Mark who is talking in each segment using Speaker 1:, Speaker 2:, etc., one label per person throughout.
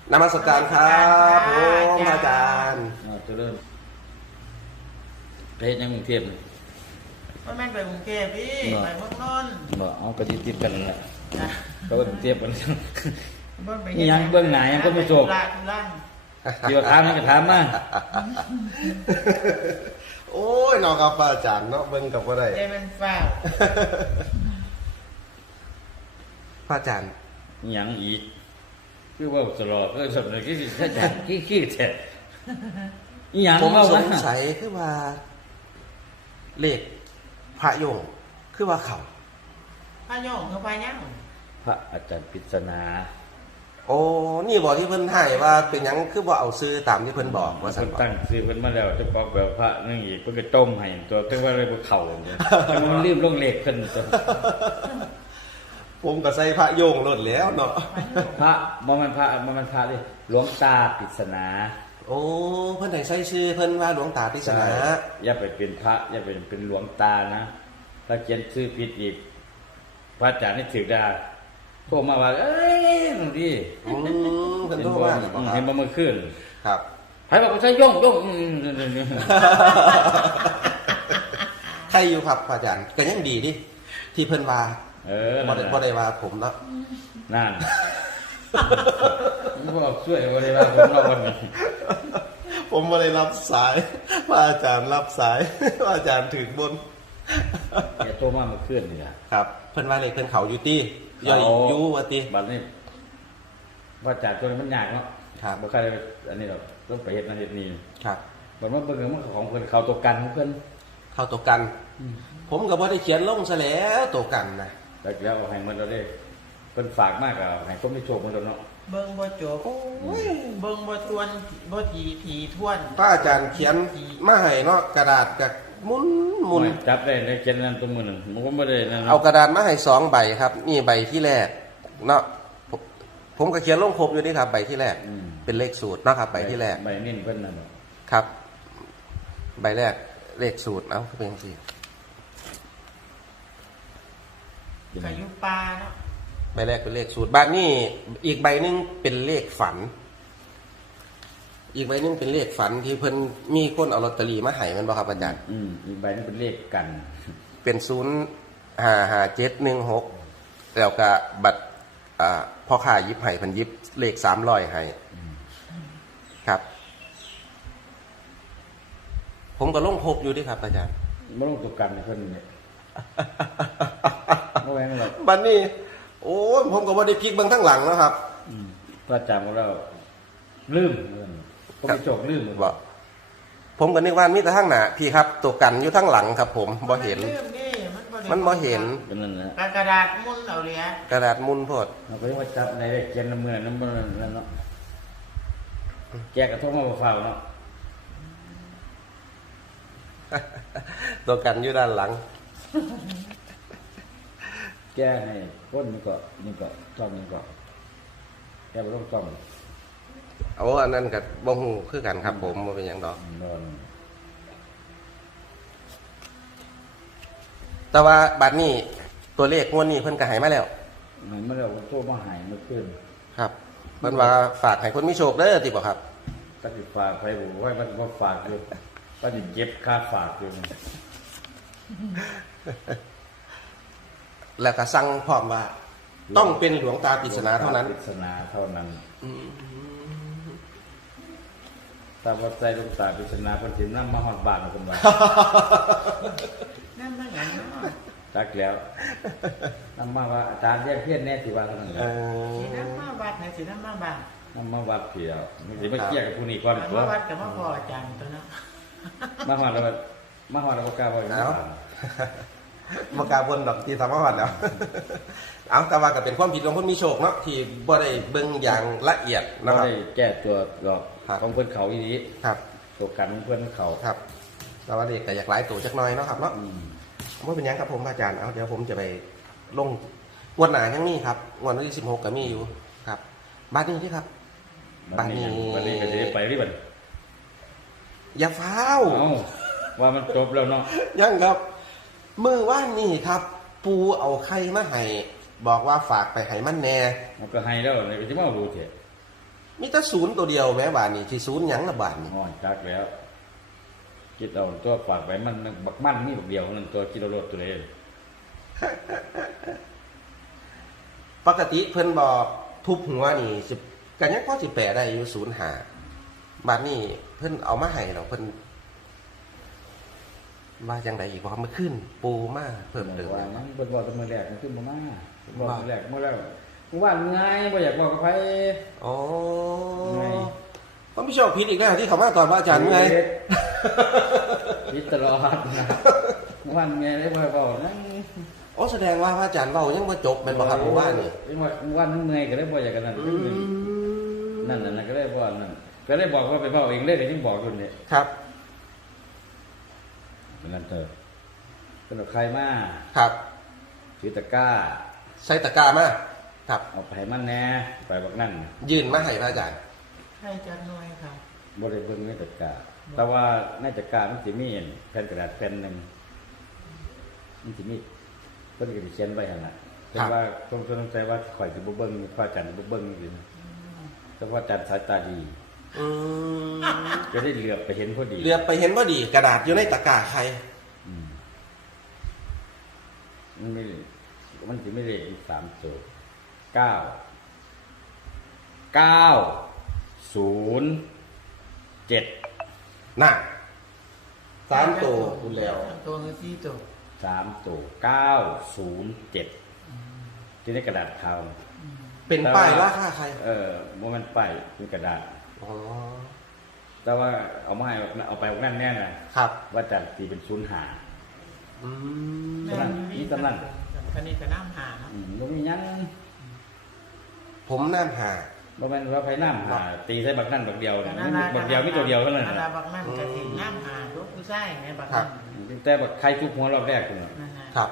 Speaker 1: นมัสการครับผมอาจารย์
Speaker 2: จะเริ่มไปเฮ็ดยังกรุงเทพเลย
Speaker 3: ว่าแม่นไปกรุงเทพพี่ไปเมืองนนท์
Speaker 2: บอกเอากระดิ่งติดกันนั่นแหละก็กรุงเทพกัน
Speaker 3: นี่
Speaker 2: ยังเบื้องหน้ายังก็ไม่จบเดี๋ยวถามนี่ก็ถามมา
Speaker 1: โอ้ยนอนกับอาจารย์เนาะเบิ่งกับว่าได้
Speaker 3: เดี๋ยวมันฟ้า
Speaker 1: พระอาจารย์
Speaker 2: ยังอีกคือว่าตลอดก็สำนึกที่อาจารย์ขี้แท้ยัง
Speaker 1: ผมสงสัยคือว่าเลขพระโยงคือว่าเขา
Speaker 3: พระโยงคือพระย่าง
Speaker 2: พระอาจารย์ปริศนา
Speaker 1: โอ้นี่บอกที่เพิ่นให้ว่าเป็นหยังคือบ่เอาซื้อตามที่เพิ่นบอกว่า
Speaker 2: สั่นตั้งซื้อเพิ่นมาแล้วจะบอกแบบพระนึงอีกเพิ่นก็ต้มให้ตัวถึงว่าเลยบ่เข้าเนี่ยมันรีบลงเลขเพิ่นตัว
Speaker 1: ผมก็ใส่พระโยงลดแล้วเนาะ
Speaker 2: พระบ่แม่นพระดิหลวงตาปริศนา
Speaker 1: โอ้เพิ่นได้ใส่ชื่อเพิ่นว่าหลวงตาปริศนา
Speaker 2: อย่าไปเป็นพระอย่าเป็นหลวงตานะถ้าเขียนชื่อผิดอีกพระอาจารย์นี่ถือได้โทรมาว่าเอ้ยนั่นดิ
Speaker 1: เพิ่นโทรมา
Speaker 2: เห็นบ่มื้อคืน
Speaker 1: ครับ
Speaker 2: ไผบอกว่าใช่ย่อง
Speaker 1: ใครอยู่ครับอาจารย์ก็ยังดีดิที่เพิ่นว่าบ่ได้ว่าผมเนาะ
Speaker 2: นั่นบอกช่วยบ่ได้ว่าผมเนาะวันนี้
Speaker 1: ผมบ่ได้รับสายพระอาจารย์รับสายพระอาจารย์ถึงบน
Speaker 2: แกโทรมาเมื่อคืนนี่
Speaker 1: ครับเพิ่นว่าเลขเพิ่นเขาอยู่ติย่อยอยู่ว่าติ
Speaker 2: บัดนี้พระอาจารย์ตัวนี้มันยากเนาะ
Speaker 1: ครับ
Speaker 2: บ่เคยอันนี้หรอกต้องไปเฮ็ดนั่นเฮ็ดนี่
Speaker 1: ครับ
Speaker 2: บัดว่าเบิ่งมันของเพิ่นเข้าตัวกันของเพิ่น
Speaker 1: เข้าตัวกันผมก็บ่ได้เขียนลงซะแล้วตัวกันนะ
Speaker 2: แล้วให้มันเราได้เพิ่นฝากมากอ่ะให้คนไม่โชคมันเนาะ
Speaker 3: เบิ่งบ่จบเบิ่งบ่ทวนบ่ทีทวน
Speaker 1: พระอาจารย์เขียนมาให้เนาะกระดาษกับหมุน
Speaker 2: จับได้ในเขียนนั่นตัวมือนึงมันก็บ่ได้นั่น
Speaker 1: เอากระดาษมาให้2ใบครับนี่ใบที่แรกเนาะผมก็เขียนลงครบอยู่นี่ครับใบที่แรกเป็นเลขสูตรเนาะครับใบที่แรก
Speaker 2: ใบนิ่นเพิ่นนั่น
Speaker 1: ครับใบแรกเลขสูตรเอาเป็นจังซี่
Speaker 3: ก็อยู่ป่าเนาะ
Speaker 1: ใบแรกเป็นเลขสูตรบ้านนี่อีกใบนึงเป็นเลขฝันอีกใบนึงเป็นเลขฝันที่เพิ่นมีคนเอาลอตเตอรี่มาให้มันบ่ครับอาจารย์
Speaker 2: อีกใบนึงเป็นเลขกัน
Speaker 1: เป็น0555716แล้วก็บัตรพ่อค้ายิบให้เพิ่นยิบเลข300ให้ครับผมก็ลงครบอยู่ดิครับอาจารย์
Speaker 2: บ่ลงตัวกันเพิ่นเนี่ยบ่แม่นหรอก
Speaker 1: บัดนี้โอ้ผมก็บ่ได้พลิกเบิ่งทั้งหลังนะครับ
Speaker 2: พระอาจารย์ของเราลืมผมไปโจกลืม
Speaker 1: บ่ผมก็นึกว่ามีแต่ทางหน้าพี่ครับตัวกันอยู่ทั้งหลังครับผมบ่เห็นมันบ่เห็น
Speaker 2: นั่นแหละ
Speaker 3: กระดาษมุนเอาเลย
Speaker 1: กระดาษมุนโพด
Speaker 2: เราก็ยังว่าจับในเขียนน้ำมือน้ำนั่นเนาะแกกระทงมาเฝ้าเนาะ
Speaker 1: ตัวกันอยู่ด้านหลัง
Speaker 2: แกให้ก้นนี่ก็จ้องนี่ก็แกบ่ต้องจ้อง
Speaker 1: เอาอันนั้นก็บ่ฮู้คือกันครับผมบ่เป็นหยังดอกแต่ว่าบัดนี้ตัวเลขงวดนี้เพิ่นก็ให้มาแล้ว
Speaker 2: โทรมาให้เมื่อคืน
Speaker 1: ครับเพิ่นว่าฝากให้คนมีโชคเด้อติบ่ครับ
Speaker 2: ก็สิฝากไปบ่ว่ามันบ่ฝากอยู่ก็สิเก็บค่าฝากอยู่
Speaker 1: แล้วก็สั่งพร้อมว่าต้องเป็นหลวงตาปริศนาเท่านั้น
Speaker 2: ปริศนาเท่านั้นถ้าว่าใจหลวงตาปริศนาเพิ่นสินำมาฮอดบ้านเพิ่นว่า
Speaker 3: นั่นมาหยังเนาะ
Speaker 2: จักแล้วนำมาว่าอาจารย์เรียกเพี้ยนแน่สิว่าเท่านั้น
Speaker 3: สินำมาวัดให้สินำมาบ้าน
Speaker 2: นำมาวัดเพียวมันสิมาเกี่ยกับผู้นี้ก่อน
Speaker 3: ตัวมาวัดกับมาพออาจารย์ตัวเนาะ
Speaker 2: มาฮอดแล้วบ่กล้าบ่
Speaker 1: เอามากาบนดอกที่ทำมาฮอดแล้วเอาแต่ว่าก็เป็นความผิดของคนมีโชคเนาะที่บ่ได้เบิ่งอย่างละเอียดนะครับ
Speaker 2: บ่ได้แก้ตัวหรอกของเพิ่นเขาอีนี้
Speaker 1: ครับ
Speaker 2: ตัวกันเพิ่นเขา
Speaker 1: ครับแต่ว่าเด็กก็อยากหลายตัวจักหน่อยเนาะครับเนาะบ่เป็นหยังครับผมอาจารย์เอาเดี๋ยวผมจะไปลงงวดหน้ายังมีครับงวดวันที่16ก็มีอยู่ครับบัดนี้ที่ครับ
Speaker 2: บัดนี้ก็สิไปริบัด
Speaker 1: อย่าฟ้าว
Speaker 2: ว่ามันจบแล้วเนาะ
Speaker 1: ยังครับมื้อวานนี้ครับปูเอาไข่มาให้บอกว่าฝากไปให้มันแน่
Speaker 2: มันก็ให้แล้วนี่ก็สิมารู้เถอะ
Speaker 1: มีแต่ศูนย์ตัวเดียวแม้บาทนี่ที่ศูนย์หยังละบาทนี่
Speaker 2: งอนจักแล้วคิดเอาตัวฝากไว้มันบักมันนี่บักเดียวนั่นตัวคิดเอารถตัวเลย
Speaker 1: ปกติเพิ่นบอกทุบหัวนี่สิกันยังพอสิแปลได้อยู่ศูนย์หาบาทนี่เพิ่นเอามาให้เราเพิ่นมาจังใดอีกบ่มาขึ้นปูมาเพิ่มเติม
Speaker 2: ว่า
Speaker 1: แล้ว
Speaker 2: มันเบิ่งบ่ตัวมื้อแรกมันขึ้นบ่มาบอกมื้อแรกมื้อแล้วว่าง่ายบ่อยากบอกกับไผ
Speaker 1: อ๋อ
Speaker 2: ไง
Speaker 1: ผมไม่ชอบผิดอีกแล้วที่เขามาตอนพระอาจารย์ไง
Speaker 2: ผิดตลอดนะวันไงได้บ่บอกนั่น
Speaker 1: อ๋อแสดงว่าพระอาจารย์เว้ายังบ่จบแม่นบ่ครับผมว่านี่
Speaker 2: วันเมื่อยก็ได้บ่อยากกันนั่นนั่นน่ะก็ได้บ่นั่นก็ได้บอกว่าไปเว้าเองเลยก็ยังบอกอยู่นี่
Speaker 1: ครับ
Speaker 2: นั่นเถอะสนุกใครมา
Speaker 1: ครับ
Speaker 2: ถือตะกร้า
Speaker 1: ใส่ตะกร้ามาครับ
Speaker 2: เอาไปให้มันแน่ไปบักนั่น
Speaker 1: ยื่นมาให้พระอาจารย์
Speaker 3: ให้จักหน่อยค่ะ
Speaker 2: บ่ได้เบิ่งในตะกร้าแต่ว่าในตะกร้ามันสิมีแผ่นกระดาษแผ่นหนึงมันสิมีเพิ่นก็สิเขียนไว้หั่นน่ะแต่ว่าต้องใจว่าข่อยสิบ่เบิ่งพระอาจารย์บ่เบิ่งอยู่แต่ว่าอาจารย์สายตาดี
Speaker 1: อืม
Speaker 2: ก็ได้เหลือบไปเห็นพอดี
Speaker 1: เรียบไปเห็นว่าดีกระดาษอยู่ในตะกร้าใคร
Speaker 2: อืมมันสิไม่เลขอีก3ตัว9
Speaker 1: น่ะ3ตัวคุณแล้ว
Speaker 3: ตัวคือ4ตัว
Speaker 2: 3ตัว907ที่ในกระดาษขาว
Speaker 1: เป็นป้ายราคาใคร
Speaker 2: บ่แม่นป้ายเป็นกระดาษ
Speaker 1: อ๋อ
Speaker 2: แต่ว่าเอามาให้เอาไปนั่นแน่น่ะ
Speaker 1: ครับ
Speaker 2: ว่าจัดตีเป็น05
Speaker 1: อืม
Speaker 2: กำลังนี่กำลัง
Speaker 3: คันนี้ก็น้ำหาเนาะ
Speaker 2: บ่มีหยัง
Speaker 1: ผมน้ำหา
Speaker 2: บ่แม่นว่าไผน้ำหาตีใส่บักนั่นบักเดียวนี่บักเดียวมีตัวเดียวเท่านั้น
Speaker 3: อัน
Speaker 2: น่ะ
Speaker 3: บักนั่นก็สิน้ำหาตัวผู้ชายไงบัก
Speaker 1: ครั
Speaker 3: นั่
Speaker 1: บ
Speaker 3: น
Speaker 2: แต่บักใครทุกหัวรอบแรกพุ่นน่ะ
Speaker 3: นั่นน่ะ
Speaker 1: ครับ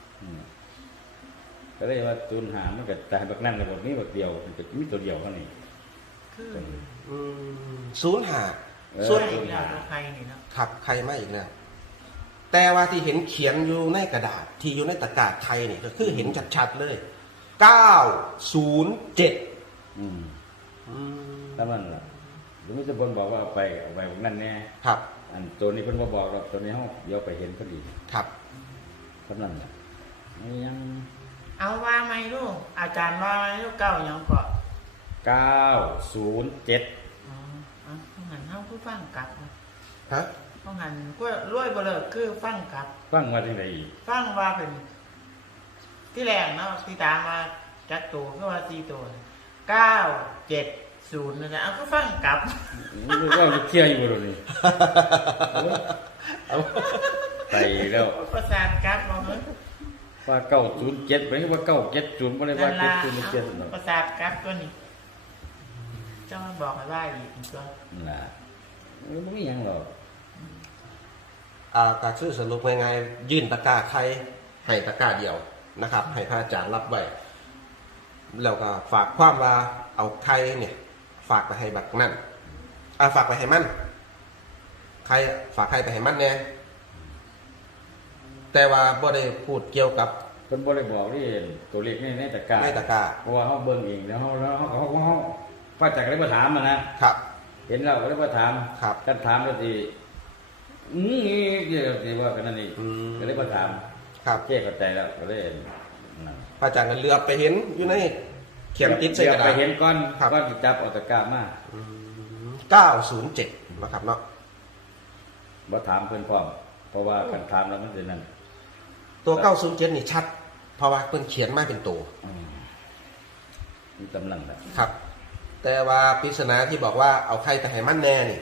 Speaker 2: ก็เลยว่าตูนหามันก็แต่บักนั่นกับบักนี้บักเดียวมันก็มีตัวเดียวเท่านี้
Speaker 3: คือ
Speaker 1: อืมศูนย์หา
Speaker 3: ส่วนอีกแล้วตัวใครนี่เนาะ
Speaker 1: ครับใครมาอีกแล้วแต่ว่าที่เห็นเขียนอยู่ในกระดาษที่อยู่ในตะกร้าใครนี่ก็คือเห็นชัดๆเลย907
Speaker 2: อืม
Speaker 1: อืม
Speaker 2: แล้วมันล่ะหรือไม่จะบนบอกว่าเอาไปบักนั่นแน่
Speaker 1: ครับ
Speaker 2: อันตัวนี้เพิ่นบ่บอกหรอกตัวนี้เฮาเดี๋ยวไปเห็นพอดี
Speaker 1: ครับ
Speaker 2: เท่านั้นล่ะนี่ยัง
Speaker 3: เอาว่าไหมลูกอาจารย์ว่าไหมลูกเก้าหยังก็
Speaker 2: 907
Speaker 3: อ๋อต้องหันเฮาผู้ฟังกลับนะ
Speaker 1: ฮะ
Speaker 3: ต้องหันก็รวยบ่เลิกคือฟังกลับ
Speaker 2: ฟังว่าจังไดอีก
Speaker 3: ฟังว่าเป็นที่แรกเนาะที่ตามมาจักตัวก็ว่า4ตัว970นะจ๊ะเอาก็ฟังกลับ
Speaker 2: ว่าจะเที่ยวอยู่บ่ล่ะนี่ไปแล้ว
Speaker 3: ประสาทกลับบ่เฮ้ย
Speaker 2: ว่า907เป็นว่า970บ่ได้ว่า
Speaker 3: นั่นล่ะ
Speaker 2: 707เนาะ
Speaker 3: ประสาทกลับตัวนี้เจ้ามาบอกให้ว่าอีกตัว
Speaker 2: นั่นล่ะมันบ่มีหยังหรอก
Speaker 1: การซื้อสรุปง่ายๆยื่นตะกร้าใครให้ตะกร้าเดียวนะครับ ให้พระอาจารย์รับไว้แล้วก็ฝากความว่าเอาใครเนี่ย ฝากไปให้บักนั่นฝากไปให้มันใครฝากใครไปให้มันเนี่ยแต่ว่าบ่ได้พูดเกี่ยวกับ
Speaker 2: เพิ่นบ่ได้บอกที่ตัวเลขในตะกร้า
Speaker 1: ในตะกร้า
Speaker 2: เพราะว่าเขาเบิ่งเองแล้วเขาป้าจักรก็ได้มาถามมานะครับ เห็นเราก็ได้มาถาม
Speaker 1: ครับ
Speaker 2: กันถามแล้วสิเดี๋ยวสิว่ากันนั่นนี่
Speaker 1: อืม
Speaker 2: ก็ได้มาถาม
Speaker 1: ครับ
Speaker 2: เจ๊เข้าใจแล้วก็เลยนั่น
Speaker 1: พระอาจารย์ก็เหลือบไปเห็นอยู่ในเขียนติดใส่กระดา
Speaker 2: ไป
Speaker 1: ษ
Speaker 2: เห็นก่อน
Speaker 1: ครับ
Speaker 2: ก็จับเอาตะกร้ามา
Speaker 1: 907นะครับเนาะ
Speaker 2: บ่ถามเพิ่นพร้อมเพราะว่ากันถามแล้วมันสินั่น
Speaker 1: ตัว907นี่ชัด เพราะว่าเพิ่นเขียนมาเป็นตัว
Speaker 2: มีกำลังแล้ว
Speaker 1: ครับ แต่ว่าปริศนาที่บอกว่าเอาใครไปให้มันแน่นี่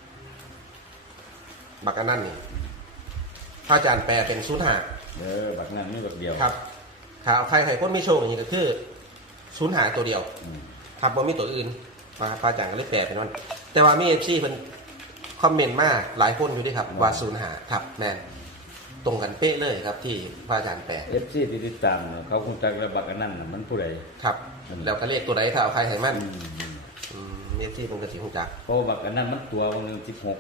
Speaker 1: บักอันนั่นนี่พระอาจารย์แปลเป็นศูนย์หา
Speaker 2: บักนั้นมีบักเดียว
Speaker 1: ครับถ้าเอาใครให้คนไม่โชคอย่างนี้ก็คือศูนย์หาตัวเดียว
Speaker 2: อืม
Speaker 1: ครับว่ามีตัวอื่นพระอาจารย์ก็เลยแปลเป็นว่าแต่ว่ามีFCเพิ่นคอมเมนต์มาหลายคนอยู่ด้วยครับว่าศูนย์หาครับแม่นตรงกันเป๊ะเลยครับที่พระอาจารย์แปล
Speaker 2: FC ที่ติดตามเนี่ยเขาคงจักแล้วบักอันนั้นน่ะมันผู้ใด
Speaker 1: ครับ แล้วก็เลขตัวใดถ้าเอาใครให้มัน
Speaker 2: อืม
Speaker 1: FC เพิ่นก็สิฮู้จัก
Speaker 2: เพราะว่าบักอันนั้นมันตัววันหนึง16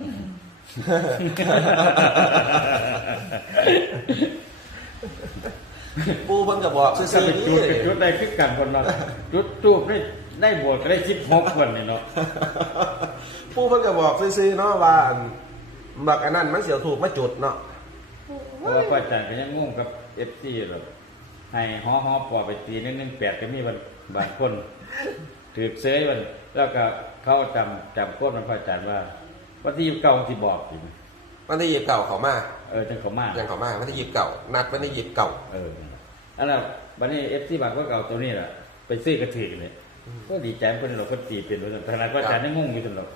Speaker 1: ปูเพิ่นก็บอกซื่
Speaker 2: จะ
Speaker 1: อ
Speaker 2: ไป
Speaker 1: ๆ
Speaker 2: จุ
Speaker 1: นี่
Speaker 2: ดได้คือกันคนเราจุดทูบได้ได้บวชก็ได้16คนนี่เนาะ
Speaker 1: ผู้เพิ่นก็บอกซื่อๆเนาะว่าอันบักอันนั้นมันเสียวถูกมาจุดเนาะ
Speaker 2: เพราะว่าพระอาจารย์ก็ยังงงกับ FC หรอกให้ฮอปอไปตี118ก็มีบางคนถือเซยมันแล้วก็เขาจำโคตรมันพระอาจารย์ว่าวันที่29สิบอกสิ
Speaker 1: วันที่ยีบเก่าเขามา
Speaker 2: จังเขามา
Speaker 1: ยังเขามาวันที่ยีบเก่านัดวันที่ยีบเก่า
Speaker 2: อันนั้นบัดนี้ FC บางก็เก่าตัวนี้ล่ะไปซื้อกระถิ่นนี่ก็ดีใจเพิ่นเราก็ตีเป็นว่าซั่นขนาดพระอาจารย์ยังงงอยู่ซั่นหรอก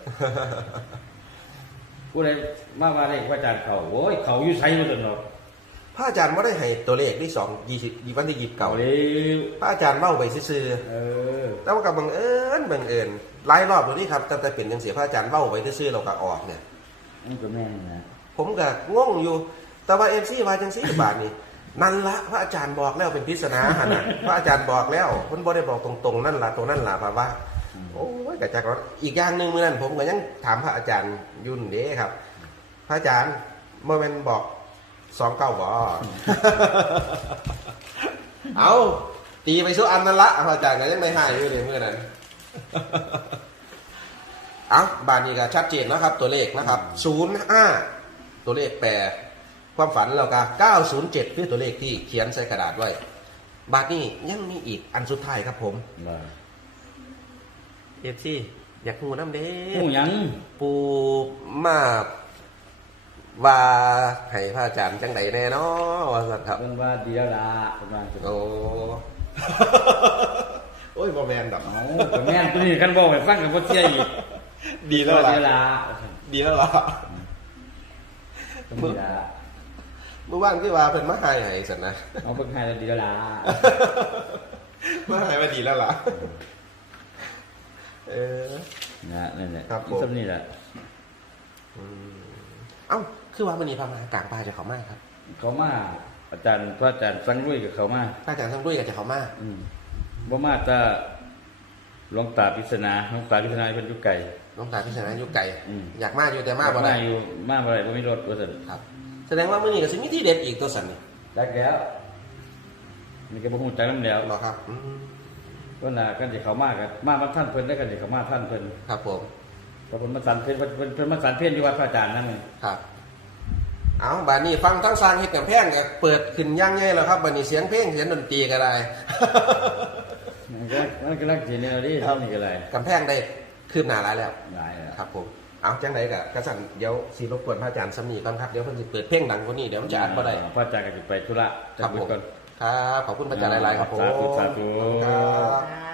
Speaker 2: ผู้ใดมาว่าเลขพระอาจารย์เขาโอ้ยเขาอยู่ไสว่าซั่นหรอก
Speaker 1: พระอาจารย์ไม่ได้ให้ตัวเลขที่20วันที่ยีบเก่า
Speaker 2: เลย
Speaker 1: พระอาจารย์เล่าไปซื่อ แล้วมันก็บังเอิญหลายรอบเลยนี่ครับตั้งแต่เป็นจังเสียพระอาจารย์เล่าไปซื่อเราก็ออกเนี่ย
Speaker 2: มันก็แม่นนะ
Speaker 1: ผมก็งงอยู่ แต่ว่าMCว่าจังซี่บาทนี่นั่นละพระอาจารย์บอกแล้วเป็นปริศนาหั่นน่ะ พระอาจารย์บอกแล้วเพิ่นบ่ได้บอกตรงๆนั่นล่ะตรงนั้นล่ะว่า โอ้ยก็จักว่าอีกอย่างหนึงมื้อนั้นผมก็ยังถามพระอาจารย์ยุ่นเด้ครับ พระอาจารย์บ่แม่นบอก29บ่ เอาตีไปสู้อันนั่นละพระอาจารย์ก็ยังไม่ให้อยู่เลยมื้อนั้น เอาบานนี้ก็ชัดเจนนะครับตัวเลขนะครับ05ตัวเลขแปรความฝันเราก็907คือตัวเลขที่เขียนใส่กระดาษไว้บาทนี้ยังมีอีกอันสุดท้ายครับผม
Speaker 2: ว่า
Speaker 1: FC อยากฮู้นำเด้
Speaker 2: ผู้หยัง
Speaker 1: ปูมาว่าให้พระอาจารย์จังไดแน่เนาะว่าซั่นครับ
Speaker 2: เพิ่นว่าดีแล้วล่ะประมาณนั้น
Speaker 1: โอ้ โอ้ยบ่แม่นดอก
Speaker 2: เอ้าก็แม่นตัวนี้กันบอกให้ฟังก็บ่เชื่ออีก
Speaker 1: ดีแล้วล่ะ
Speaker 2: ดีแล้วล่ะ
Speaker 1: ดีแล้วล่ะ
Speaker 2: ก็ดีแล้ว
Speaker 1: เมื่อวานคือว่าเพิ่นมาให้ซั่นนะ
Speaker 2: เอาเพิ่นให้แล้วดีแล้วล่ะ
Speaker 1: มาให้ว่าดีแล้วล่ะเออ
Speaker 2: นั่นแหละ
Speaker 1: ครับผม
Speaker 2: อีสำนี่แหละ
Speaker 1: เอ้าคือว่ามื้อนี้พามากลางป่าจะเข้ามาครับ
Speaker 2: เขามาพระอาจารย์สังรุ่ยกับเขามา
Speaker 1: พระอาจารย์ทั้งด้วยก็จะเข้ามา
Speaker 2: บ่มาแต่หลวงตาพิศนาเพิ่นอยู่ไกล
Speaker 1: น้องตาพิศนาอยู่ไกล
Speaker 2: อืม
Speaker 1: อยากมาอยู่แต่มาบ่ได้
Speaker 2: อยู่มาบ่ได้บ่มีรถว่าซั่น
Speaker 1: ครับ แสดงว่ามื้อนี้ก็สิมีที่เด็ดอีกตัวสั่นนี่
Speaker 2: จักแล้วนี่ก็บ่ฮู้จักนำแล้ว
Speaker 1: เนาะครับ
Speaker 2: เพิ่นน่ะกันสิเขามากันมาท่านเพิ่นได้กันสิเขามาท่านเพิ่น
Speaker 1: ครับผม
Speaker 2: เพราะเพิ่นมาสันเพิ่นมาสันเพลอยู่วัดพระอาจารย์นั่นไง
Speaker 1: ครับ เอาบัดนี้ฟังทั้งสร้างเฮ็ดกำแพงก็เปิดขึ้นอย่างใหญ่แล้วครับบัดนี้เสียงเพลงเสียงดนตรีก็ได้
Speaker 2: มันก็ลักสิแนวนี้เท่านี้ก็ได้
Speaker 1: กำแพงได้คืบหน้าหลายแล้ว
Speaker 2: หลายแล้ว
Speaker 1: ครับผม เอาจังไดก็กระสั่นเดี๋ยวสิรบกวนพระอาจารย์สำนีก่อนครับเดี๋ยวเพิ่นสิเปิดเพลงดังกว่านี้เดี๋ยวมันจะอัดบ่ได้
Speaker 2: พระอาจารย์ก็สิไปธุระ
Speaker 1: ครับผม
Speaker 2: ก่อน
Speaker 1: ครับขอบคุณพระอาจารย์หลายๆครับผม
Speaker 2: สาธุ
Speaker 1: ครับ
Speaker 3: อ่า